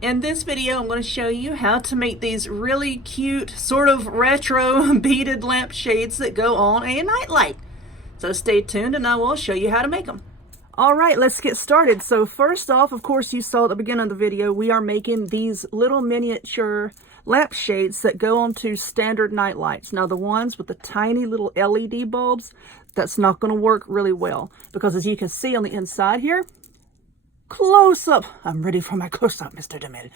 In this video, I'm going to show you how to make these really cute, sort of retro beaded lampshades that go on a nightlight. So stay tuned and I will show you how to make them. All right, let's get started. So first off, of course, you saw at the beginning of the video, we are making these little miniature lampshades that go onto standard nightlights. Now the ones with the tiny little LED bulbs, that's not going to work really well because as you can see on the inside here, close up. I'm ready for my close up, Mr. DeMille.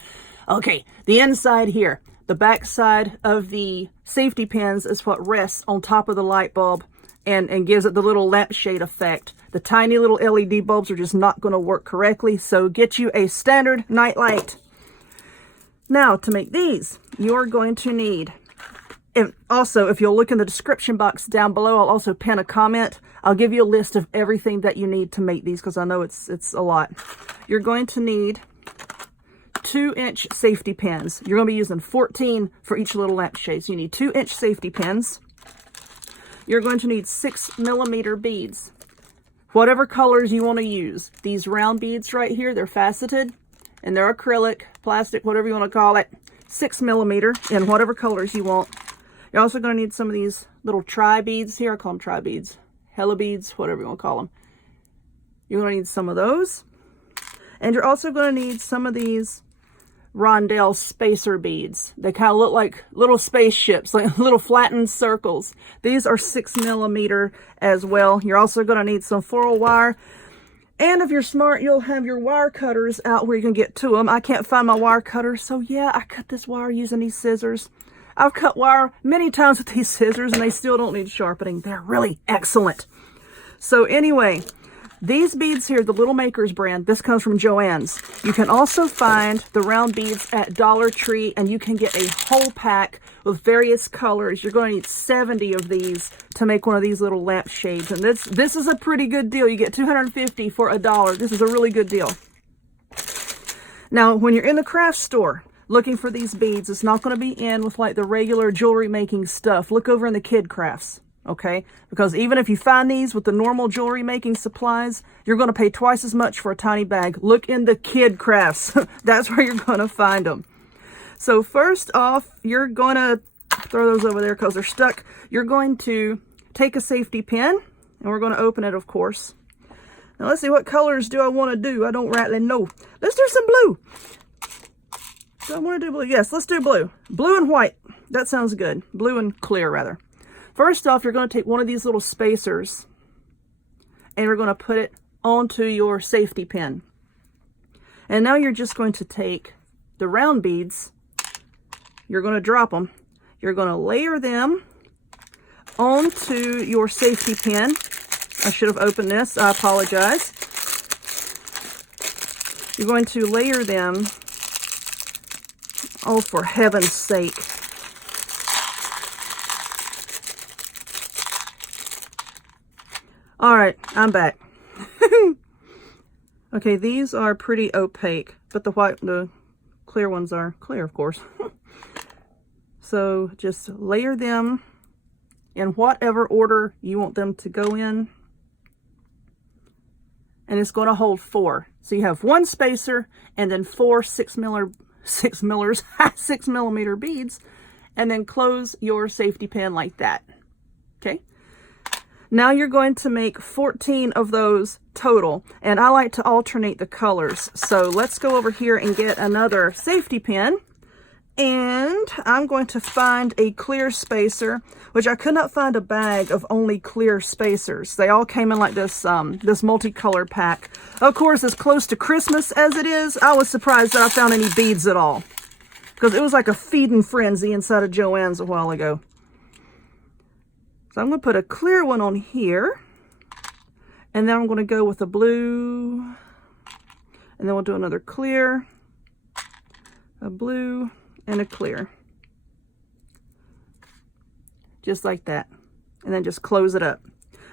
Okay, the inside here, the back side of the safety pins is what rests on top of the light bulb and gives it the little lampshade effect. The tiny little LED bulbs are just not going to work correctly, so get you a standard nightlight. Now, to make these, you're going to need, and also if you'll look in the description box down below, I'll also pin a comment. I'll give you a list of everything that you need to make these because I know it's a lot. You're going to need 2-inch safety pins. You're going to be using 14 for each little lampshade. So you need 2-inch safety pins. You're going to need 6mm beads. Whatever colors you want to use. These round beads right here, they're faceted and they're acrylic, plastic, whatever you want to call it. 6mm in whatever colors you want. You're also going to need some of these little tri-beads here. I call them tri-beads. Hella beads, whatever you want to call them. You're going to need some of those. And you're also going to need some of these rondelle spacer beads. They kind of look like little spaceships, like little flattened circles. These are 6mm as well. You're also going to need some floral wire. And if you're smart, you'll have your wire cutters out where you can get to them. I can't find my wire cutter, so yeah, I cut this wire using these scissors. I've cut wire many times with these scissors and they still don't need sharpening. They're really excellent. So anyway, these beads here, the Little Makers brand, this comes from Joann's. You can also find the round beads at Dollar Tree and you can get a whole pack with various colors. You're going to need 70 of these to make one of these little lampshades. And this is a pretty good deal. You get 250 for $1. This is a really good deal. Now, when you're in the craft store, looking for these beads, it's not going to be in with like the regular jewelry making stuff. Look over in the kid crafts, okay? Because even if you find these with the normal jewelry making supplies, you're going to pay twice as much for a tiny bag. Look in the kid crafts. That's where you're going to find them. So first off, you're going to throw those over there because they're stuck. You're going to take a safety pin and we're going to open it, of course. Now let's see, what colors do I want to do? I don't rightly know. Let's do some blue. Do I want to do blue? Yes, let's do blue. Blue and white. That sounds good. Blue and clear, rather. First off, you're going to take one of these little spacers and we're going to put it onto your safety pin. And now you're just going to take the round beads. You're going to drop them. You're going to layer them onto your safety pin. I should have opened this. I apologize. You're going to layer them. Oh, for heaven's sake. All right, I'm back. Okay, these are pretty opaque, but the clear ones are clear, of course. So just layer them in whatever order you want them to go in. And it's going to hold 4. So you have 1 spacer and then 4 6mm beads, and then close your safety pin like that. Okay. Now you're going to make 14 of those total, and I like to alternate the colors. So let's go over here and get another safety pin, and I'm going to find a clear spacer, which I could not find a bag of only clear spacers. They all came in like this this multicolored pack. Of course, as close to Christmas as it is, I was surprised that I found any beads at all, because it was like a feeding frenzy inside of Joann's a while ago. So I'm going to put a clear one on here, and then I'm going to go with a blue, and then we'll do another clear, a blue, and a clear. Just like that. And then just close it up.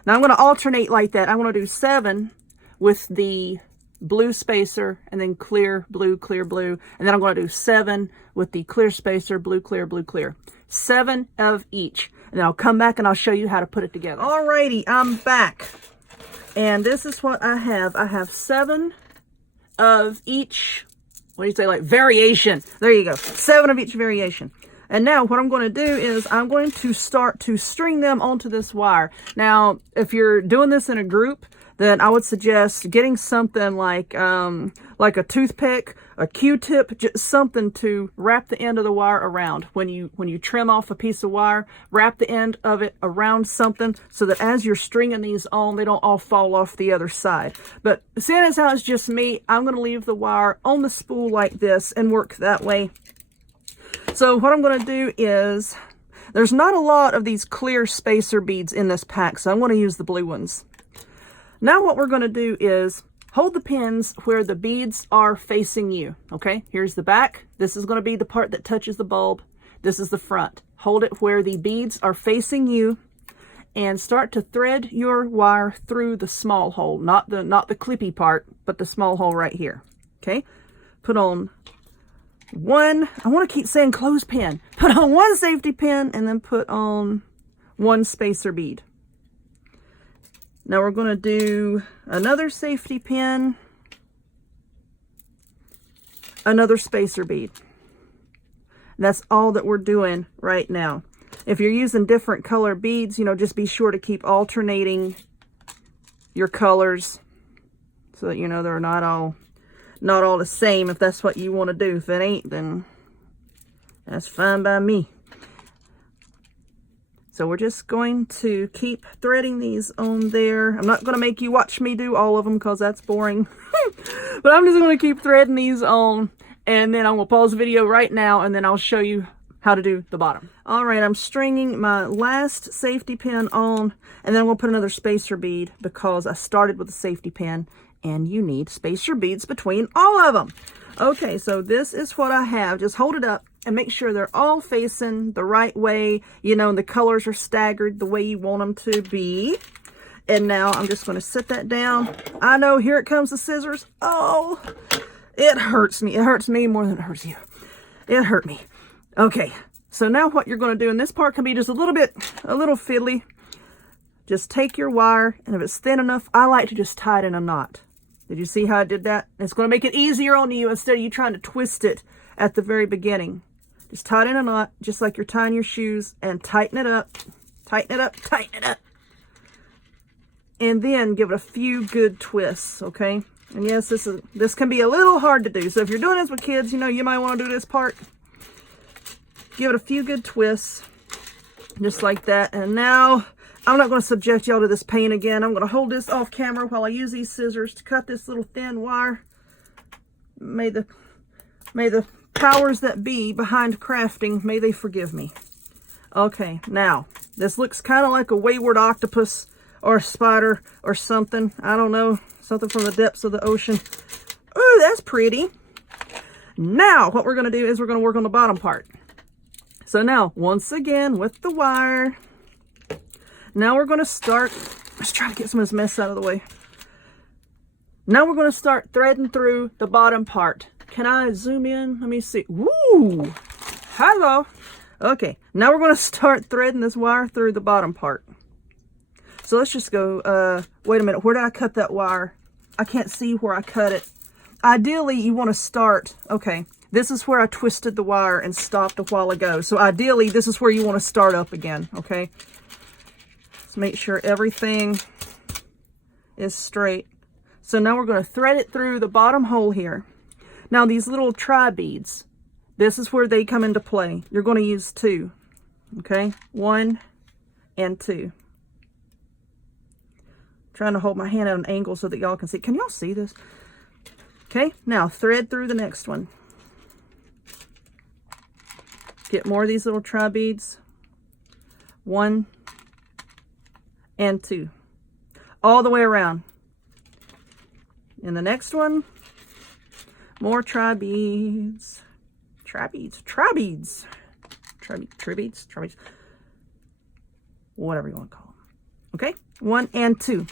Now I'm going to alternate like that. I'm going to do 7 with the blue spacer and then clear, blue, and then I'm going to do 7 with the clear spacer, blue, clear. 7 of each. And then I'll come back and I'll show you how to put it together. Alrighty, I'm back. And this is what I have. I have 7 of each what do you say, like variation. There you go. 7 of each variation. And now what I'm going to do is I'm going to start to string them onto this wire. Now, if you're doing this in a group, then I would suggest getting something like a toothpick, a Q-tip, just something to wrap the end of the wire around. When you trim off a piece of wire, wrap the end of it around something so that as you're stringing these on, they don't all fall off the other side. But seeing as how it's just me, I'm going to leave the wire on the spool like this and work that way. So what I'm going to do is, there's not a lot of these clear spacer beads in this pack, so I'm going to use the blue ones. Now what we're going to do is hold the pins where the beads are facing you, okay? Here's the back. This is going to be the part that touches the bulb. This is the front. Hold it where the beads are facing you and start to thread your wire through the small hole, not the clippy part, but the small hole right here, okay? Put on one, I want to keep saying clothespin. Put on one safety pin and then put on one spacer bead. Now we're going to do another safety pin, another spacer bead. And that's all that we're doing right now. If you're using different color beads, you know, just be sure to keep alternating your colors so that, you know, they're not all the same. If that's what you want to do. If it ain't, then that's fine by me. So we're just going to keep threading these on there. I'm not going to make you watch me do all of them because that's boring. But I'm just going to keep threading these on, and then I'm going to pause the video right now and then I'll show you how to do the bottom. All right, I'm stringing my last safety pin on, and then I'm going to put another spacer bead because I started with a safety pin and you need spacer beads between all of them. Okay, so this is what I have. Just hold it up and make sure they're all facing the right way, you know, and the colors are staggered the way you want them to be. And now I'm just going to set that down. I know, here it comes the scissors. Oh, it hurts me. It hurts me more than it hurts you. It hurt me. Okay, so now what you're going to do, and this part can be just a little fiddly. Just take your wire, and if it's thin enough, I like to just tie it in a knot. Did you see how I did that? It's going to make it easier on you instead of you trying to twist it at the very beginning. Just tie it in a knot, just like you're tying your shoes, and tighten it up, tighten it up, tighten it up. And then give it a few good twists, okay? And yes, this can be a little hard to do. So if you're doing this with kids, you know, you might want to do this part. Give it a few good twists, just like that. And now, I'm not going to subject y'all to this pain again. I'm going to hold this off camera while I use these scissors to cut this little thin wire. May the powers that be behind crafting, may they forgive me. Okay, now, this looks kind of like a wayward octopus or a spider or something. I don't know, something from the depths of the ocean. Ooh, that's pretty. Now, what we're going to do is we're going to work on the bottom part. So now, once again, with the wire, now we're going to start, let's try to get some of this mess out of the way. Now we're going to start threading through the bottom part. Can I zoom in? Let me see. Woo! Hello! Okay, now we're going to start threading this wire through the bottom part. So let's just go, wait a minute, where did I cut that wire? I can't see where I cut it. Ideally, you want to start, okay, this is where I twisted the wire and stopped a while ago. So ideally, this is where you want to start up again, okay? Let's make sure everything is straight. So now we're going to thread it through the bottom hole here. Now these little tri-beads, this is where they come into play. You're going to use 2, okay? 1 and 2. Trying to hold my hand at an angle so that y'all can see. Can y'all see this? Okay, now thread through the next one. Get more of these little tri-beads. 1 and 2. All the way around. In the next one, more tri-beads. Tri-beads. Tri-beads. Tri-beads. Tri-beads. Whatever you want to call them. Okay? 1 and 2.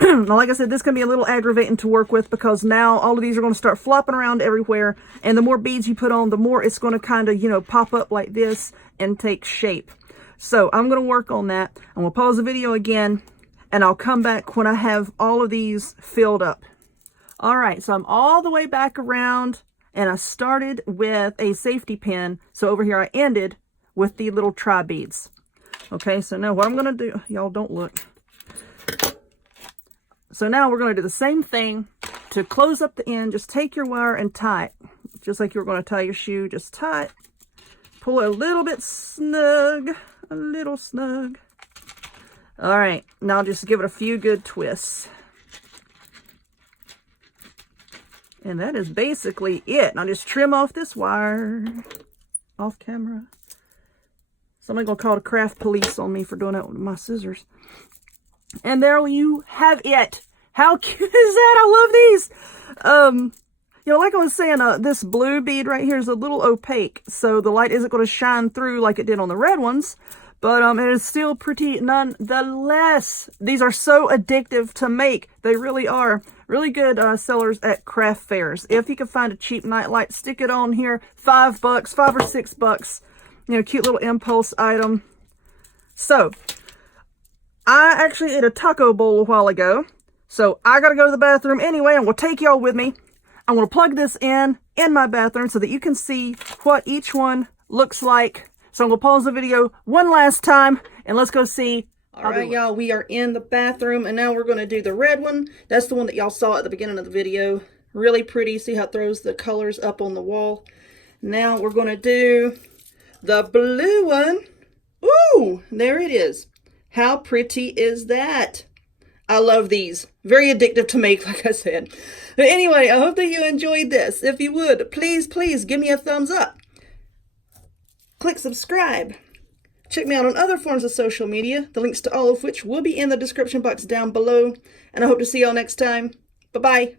Now, like I said, this can be a little aggravating to work with because now all of these are going to start flopping around everywhere. And the more beads you put on, the more it's going to kind of, you know, pop up like this and take shape. So I'm going to work on that. I'm going to pause the video again and I'll come back when I have all of these filled up. All right, so I'm all the way back around and I started with a safety pin. So over here I ended with the little tri beads. Okay, so now what I'm going to do, y'all don't look. So now we're going to do the same thing to close up the end. Just take your wire and tie it. Just like you're going to tie your shoe, just tie it. Pull it a little bit snug, a little snug. All right, now just give it a few good twists. And that is basically it. Now just trim off this wire, off camera. Somebody's gonna call the craft police on me for doing that with my scissors. And there you have it. How cute is that? I love these. You know, like I was saying, this blue bead right here is a little opaque, so the light isn't going to shine through like it did on the red ones, but it is still pretty nonetheless. These are so addictive to make. They really are. Really good sellers at craft fairs. If you can find a cheap nightlight, stick it on here. $5, $5 or $6. You know, cute little impulse item. So, I actually ate a taco bowl a while ago, so I got to go to the bathroom anyway, and we'll take y'all with me. I'm going to plug this in my bathroom so that you can see what each one looks like. So I'm going to pause the video one last time and let's go see. All right, y'all, we are in the bathroom and now we're going to do the red one. That's the one that y'all saw at the beginning of the video. Really pretty. See how it throws the colors up on the wall. Now we're going to do the blue one. Ooh, there it is. How pretty is that? I love these. Very addictive to make, like I said. But anyway, I hope that you enjoyed this. If you would, please, please give me a thumbs up. Click subscribe. Check me out on other forms of social media, the links to all of which will be in the description box down below. And I hope to see y'all next time. Bye-bye.